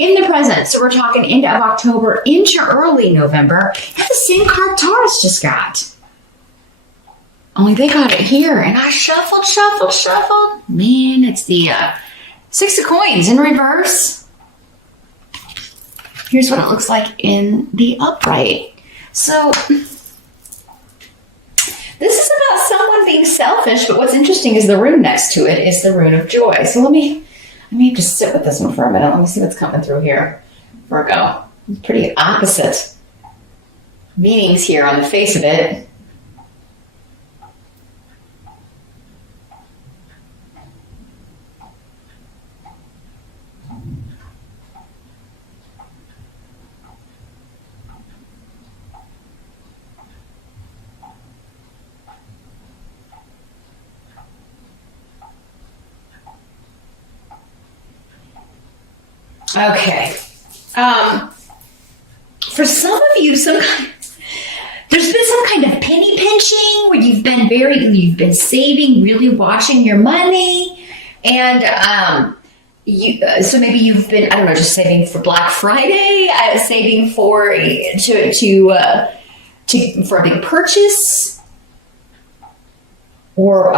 in the present. So we're talking end of October into early November. That's the same card Taurus just got. Only they got it here. And I shuffled. Man, it's the 6 of Coins in reverse. Here's what it looks like in the upright. So this is about someone being selfish, but what's interesting is the rune next to it is the rune of joy. So let me just sit with this one for a minute. Let me see what's coming through here. Virgo. Pretty opposite meanings here on the face of it. Okay. For some of you, there's been some kind of penny pinching where you've been saving, really watching your money, and so maybe you've been, I don't know, just saving for Black Friday, saving for for a big purchase, or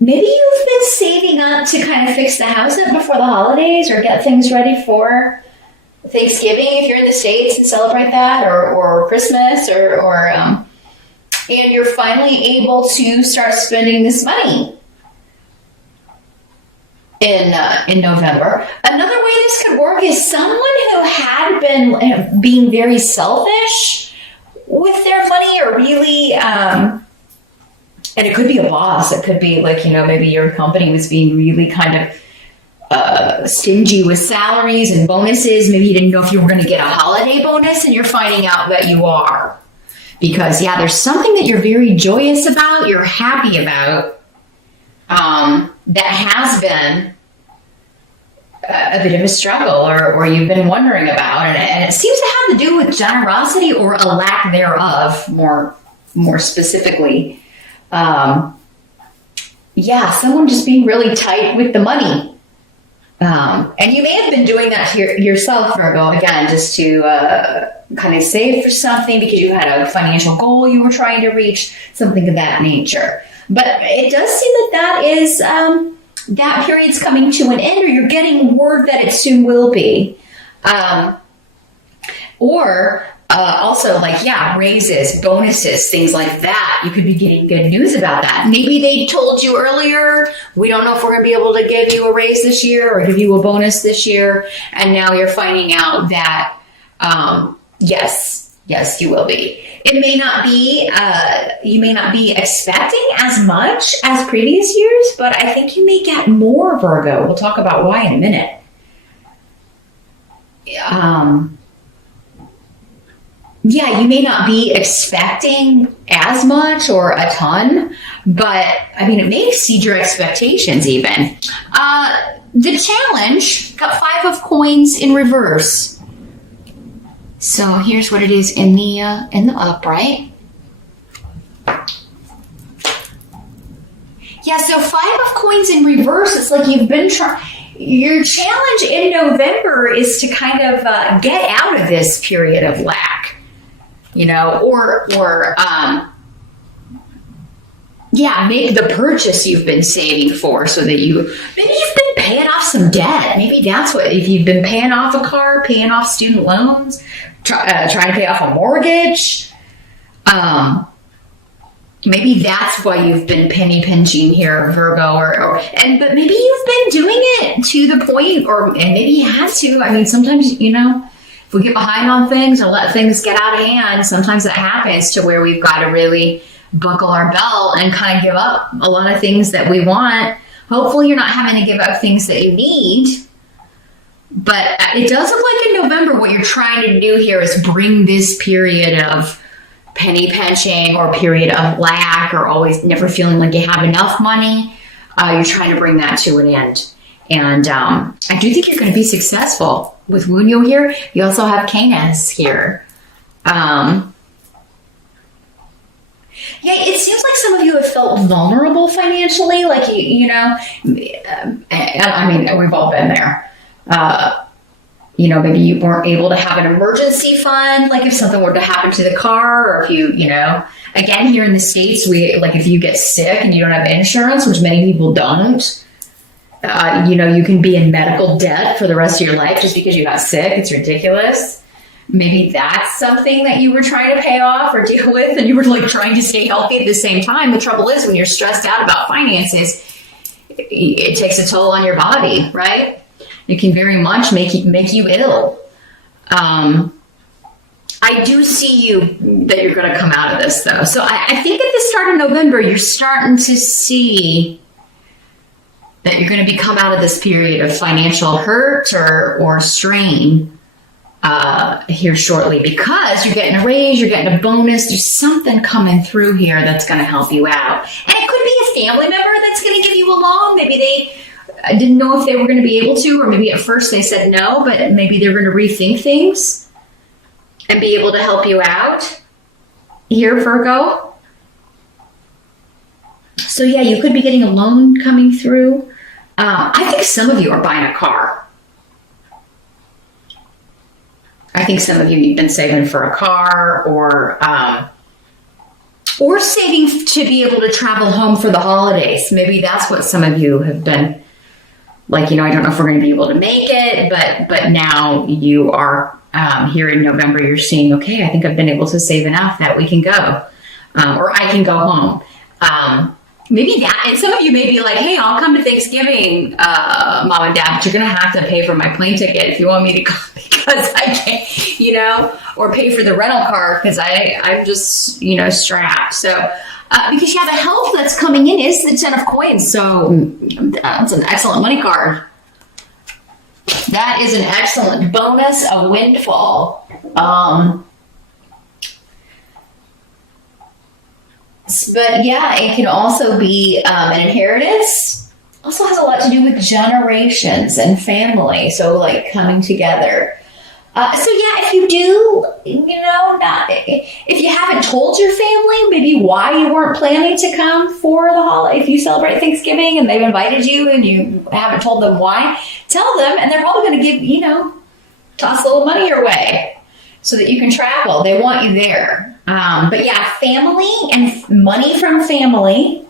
maybe you've been saving up to kind of fix the house up before the holidays or get things ready for Thanksgiving if you're in the States and celebrate that, or Christmas, and you're finally able to start spending this money in November. Another way this could work is someone who had been being very selfish with their money, or really and it could be a boss. It could be like, maybe your company was being really kind of stingy with salaries and bonuses. Maybe you didn't know if you were going to get a holiday bonus, and you're finding out that you are. Because, there's something that you're very joyous about, you're happy about, that has been a bit of a struggle, or you've been wondering about. And it seems to have to do with generosity or a lack thereof, more specifically. Someone just being really tight with the money. And you may have been doing that to yourself, Virgo, again, just to kind of save for something because you had a financial goal you were trying to reach, something of that nature. But it does seem that is, that period's coming to an end, or you're getting word that it soon will be. Also, raises, bonuses, things like that. You could be getting good news about that. Maybe they told you earlier, we don't know if we're going to be able to give you a raise this year or give you a bonus this year. And now you're finding out that, yes, you will be. It may not be, you may not be expecting as much as previous years, but I think you may get more, Virgo. We'll talk about why in a minute. You may not be expecting as much or a ton, but it may exceed your expectations even. The challenge got 5 of Coins in reverse. So here's what it is in the upright. So 5 of Coins in reverse. It's like you've been trying. Your challenge in November is to kind of get out of this period of lack. Make the purchase you've been saving for, so that maybe you've been paying off some debt. Maybe that's what, if you've been paying off a car, paying off student loans, trying to pay off a mortgage. Maybe that's why you've been penny pinching here, Virgo, but maybe you've been doing it to the point, and maybe you had to. Sometimes, if we get behind on things or let things get out of hand, sometimes that happens to where we've got to really buckle our belt and kind of give up a lot of things that we want. Hopefully you're not having to give up things that you need. But it does look like in November what you're trying to do here is bring this period of penny pinching or period of lack or always never feeling like you have enough money. You're trying to bring that to an end. And I do think you're going to be successful with Wunyo here. You also have Canis here. It seems like some of you have felt vulnerable financially. Like, we've all been there. Maybe you weren't able to have an emergency fund, like if something were to happen to the car, or if again, here in the States, if you get sick and you don't have insurance, which many people don't, you can be in medical debt for the rest of your life just because you got sick. It's ridiculous. Maybe that's something that you were trying to pay off or deal with, and you were trying to stay healthy at the same time. The trouble is, when you're stressed out about finances, it takes a toll on your body, right? It can very much make you ill. I do see that you're going to come out of this, though. So I think at the start of November, you're starting to see that you're going to come out of this period of financial hurt or strain here shortly, because you're getting a raise, you're getting a bonus. There's something coming through here that's going to help you out. And it could be a family member that's going to give you a loan. Maybe they didn't know if they were going to be able to, or maybe at first they said no, but maybe they're going to rethink things and be able to help you out here, Virgo. So yeah, you could be getting a loan coming through. I think some of you are buying a car. I think some of you've been saving for a car, or saving to be able to travel home for the holidays. Maybe that's what some of you have been I don't know if we're going to be able to make it, but now you are here in November, you're seeing, okay, I think I've been able to save enough that we can go, or I can go home. Maybe that, and some of you may be like, hey, I'll come to Thanksgiving, Mom and Dad, but you're going to have to pay for my plane ticket if you want me to come, because I can't, or pay for the rental car because I'm just, strapped. So, because the help that's coming in is the 10 of coins. So that's an excellent money card. That is an excellent bonus, a windfall. But yeah, it can also be an inheritance. Also has a lot to do with generations and family. So coming together. So yeah, if you do, if you haven't told your family maybe why you weren't planning to come for the holiday, if you celebrate Thanksgiving and they've invited you and you haven't told them why, tell them, and they're probably going to give, toss a little money your way so that you can travel. They want you there. But yeah, family and money from family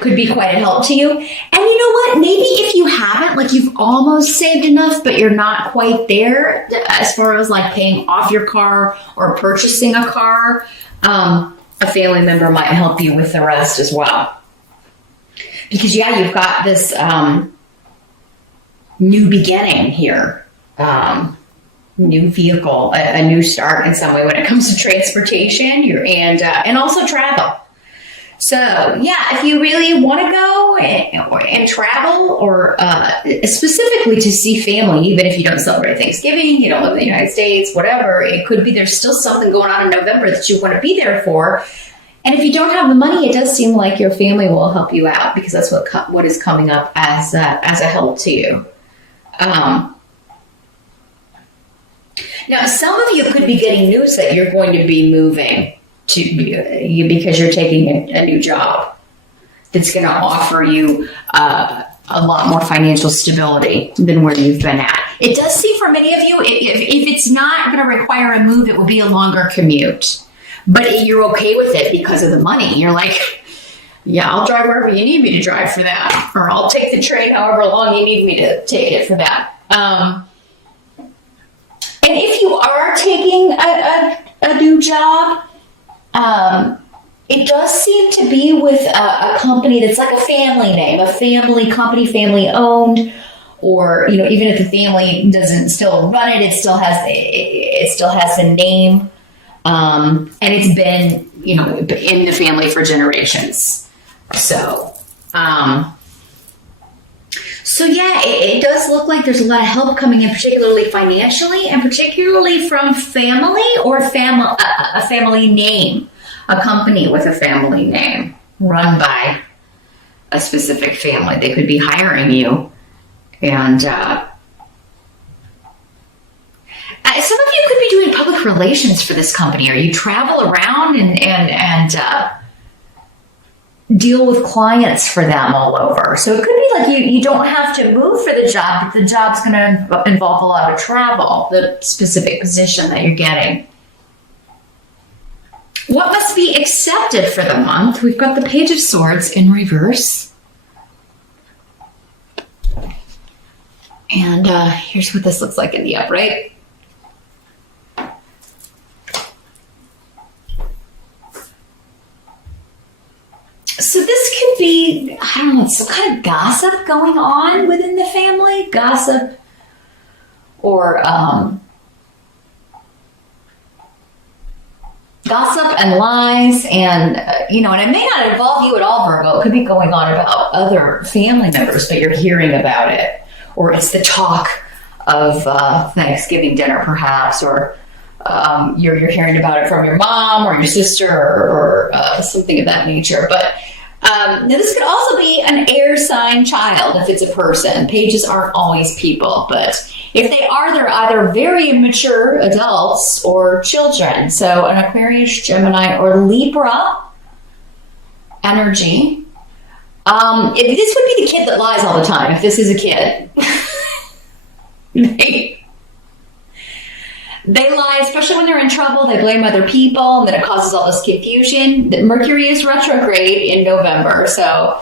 could be quite a help to you. And you know what? Maybe if you haven't, you've almost saved enough, but you're not quite there as far as paying off your car or purchasing a car, a family member might help you with the rest as well. Because yeah, you've got this new beginning here, new vehicle, a new start in some way when it comes to transportation, and also travel. So yeah, if you really want to go and travel, or specifically to see family, even if you don't celebrate Thanksgiving, you don't live in the United States, whatever, it could be there's still something going on in November that you want to be there for. And if you don't have the money, it does seem like your family will help you out, because that's what is coming up as a help to you. Now, some of you could be getting news that you're going to be moving because you're taking a new job that's going to offer you a lot more financial stability than where you've been at. It does seem for many of you, if it's not going to require a move, it will be a longer commute. But you're okay with it because of the money. You're like, yeah, I'll drive wherever you need me to drive for that. Or I'll take the train however long you need me to take it for that. And if you are taking a new job, it does seem to be with a company that's like a family name, a family company, family owned, or even if the family doesn't still run it, it still has the name, and it's been in the family for generations. So yeah, it does look like there's a lot of help coming in, particularly financially, and particularly from family or a family name, a company with a family name run by a specific family. They could be hiring you, and some of you could be doing public relations for this company, or you travel around and deal with clients for them all over. So it could be like you don't have to move for the job, but the job's going to involve a lot of travel, the specific position that you're getting. What must be accepted for the month? We've got the Page of Swords in reverse. And here's what this looks like in the upright. So this could be, I don't know, some kind of gossip going on within the family. Gossip or gossip and lies and, and it may not involve you at all, Virgo. It could be going on about other family members, but you're hearing about it. Or it's the talk of Thanksgiving dinner, perhaps, or you're hearing about it from your mom or your sister or something of that nature. But now this could also be an air sign child if it's a person. Pages aren't always people, but if they are, they're either very immature adults or children. So an Aquarius, Gemini, or Libra energy. If this would be the kid that lies all the time, if this is a kid. They lie, especially when they're in trouble. They blame other people, and then it causes all this confusion. Mercury is retrograde in November, so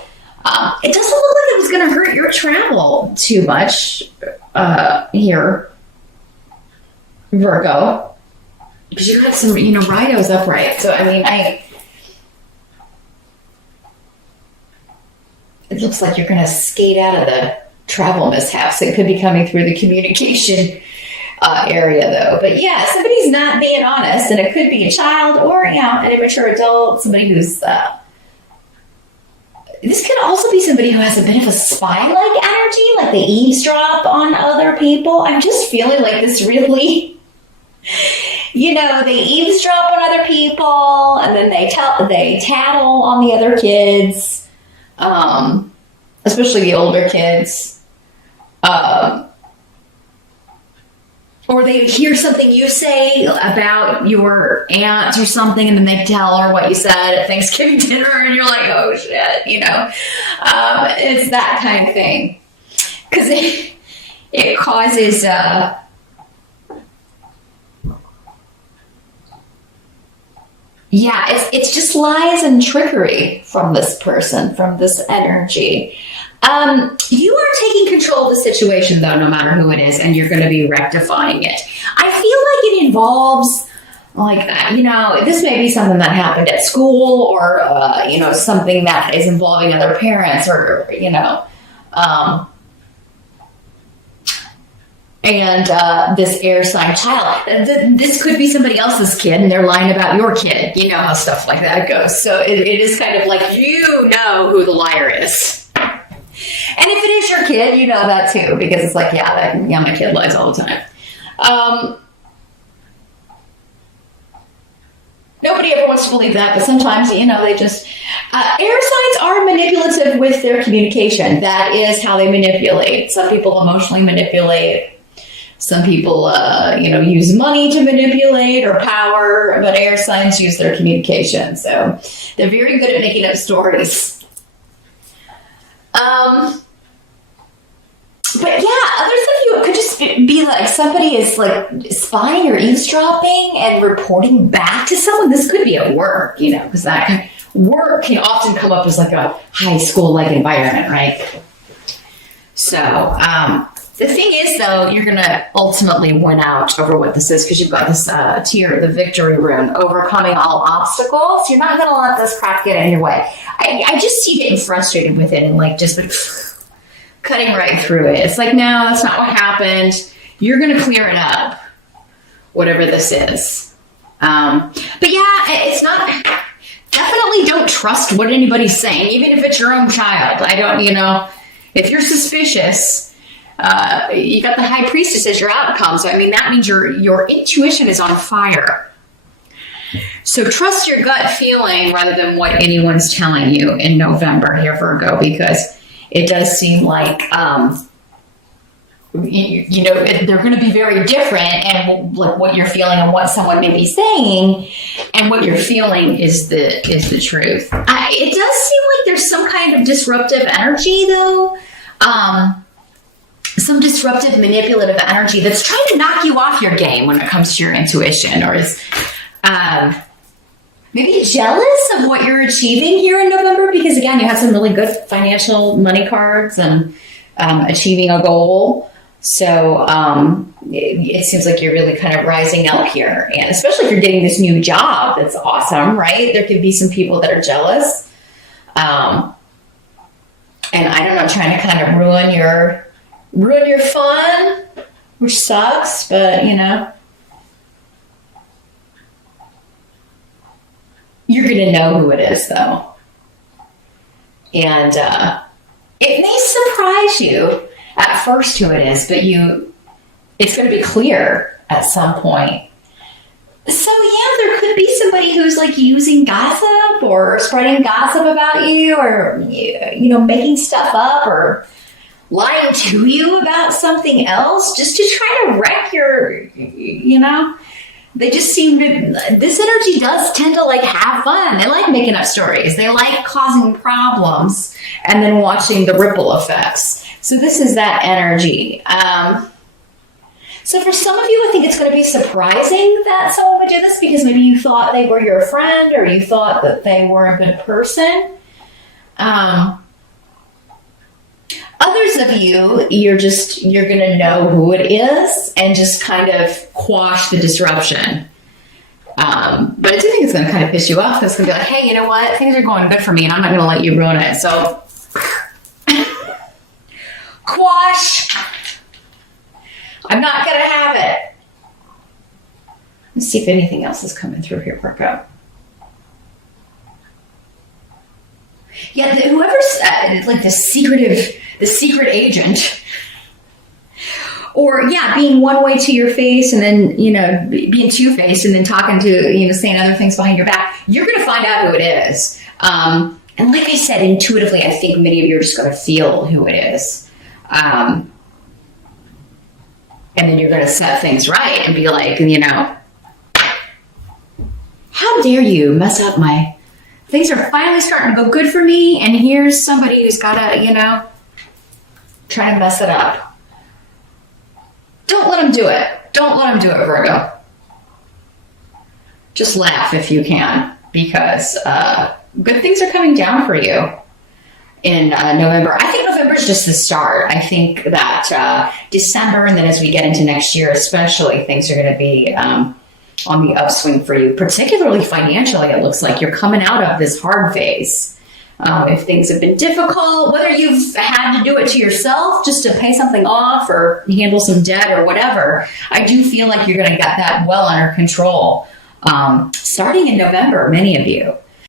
it doesn't look like it was going to hurt your travel too much here, Virgo, because you got some, Rido's upright. So it looks like you're going to skate out of the travel mishaps. It could be coming through the communication area, though. But yeah, somebody's not being honest, and it could be a child or an immature adult, somebody who's this could also be somebody who has a bit of a spy-like energy, like they eavesdrop on other people. I'm just feeling like this really, they eavesdrop on other people, and then they tattle on the other kids, especially the older kids. Or they hear something you say about your aunt or something, and then they tell her what you said at Thanksgiving dinner, and you're like, oh shit, it's that kind of thing. Because it causes, it's just lies and trickery from this person, from this energy. You are taking control of the situation, though, no matter who it is, and you're going to be rectifying it. I feel like it involves, this may be something that happened at school, or, something that is involving other parents, or, and this air sign child. This could be somebody else's kid, and they're lying about your kid. You know how stuff like that goes. So it is kind of like, who the liar is. And if it is your kid, you know that too, because it's like, my kid lies all the time. Nobody ever wants to believe that, but sometimes, they just... air signs are manipulative with their communication. That is how they manipulate. Some people emotionally manipulate. Some people, use money to manipulate or power, but air signs use their communication. So they're very good at making up stories. But other stuff it could just be like somebody is like spying or eavesdropping and reporting back to someone. This could be at work, because that work can often come up as like a high school-like environment, right? So, the thing is, though, you're going to ultimately win out over what this is, because you've got this tier, the victory rune, overcoming all obstacles. You're not going to let this crap get in your way. I just see you getting frustrated with it and just cutting right through it. It's like, no, that's not what happened. You're going to clear it up, whatever this is. But it's not... Definitely don't trust what anybody's saying, even if it's your own child. If you're suspicious... you got the High Priestess as your outcome. So, that means your intuition is on fire. So trust your gut feeling rather than what anyone's telling you in November here, Virgo, because it does seem like you know, they're going to be very different, and like what you're feeling and what someone may be saying and what you're feeling is the truth. It does seem like there's some kind of disruptive energy though. Some disruptive, manipulative energy that's trying to knock you off your game when it comes to your intuition, or is maybe jealous of what you're achieving here in November, because again, you have some really good financial money cards and achieving a goal. So it seems like you're really kind of rising up here, and especially if you're getting this new job, that's awesome, right? There could be some people that are jealous, and I don't know, trying to kind of ruin your fun, which sucks, but you know, you're going to know who it is though. And it may surprise you at first who it is, but it's going to be clear at some point. So yeah, there could be somebody who's like using gossip or spreading gossip about you, or, you know, making stuff up or lying to you about something else just to try to wreck your, you know, they just seem to, this energy does tend to like have fun. They like making up stories. They like causing problems and then watching the ripple effects. So this is that energy. So for some of you, I think it's going to be surprising that someone would do this, because maybe you thought they were your friend, or you thought that they were a good person. Others of you, you're going to know who it is and just kind of quash the disruption. But I do think it's going to kind of piss you off. It's going to be like, hey, you know what? Things are going good for me, and I'm not going to let you ruin it. So, quash. I'm not going to have it. Let's see if anything else is coming through here, Virgo. Yeah, whoever's like the secret agent, or yeah, being one way to your face and then, you know, being two-faced and then talking to, you know, saying other things behind your back, you're going to find out who it is. And like I said, intuitively, I think many of you are just going to feel who it is. And then you're going to set things right and be like, you know, how dare you mess up my... Things are finally starting to go good for me, and here's somebody who's got to, you know, try to mess it up. Don't let them do it. Don't let them do it, Virgo. Just laugh if you can, because good things are coming down for you in November. I think November is just the start. I think that December, and then as we get into next year especially, things are going to be... on the upswing for you, particularly financially. It looks like you're coming out of this hard phase. If things have been difficult, whether you've had to do it to yourself just to pay something off or handle some debt or whatever, I do feel like you're going to get that well under control starting in November, many of you.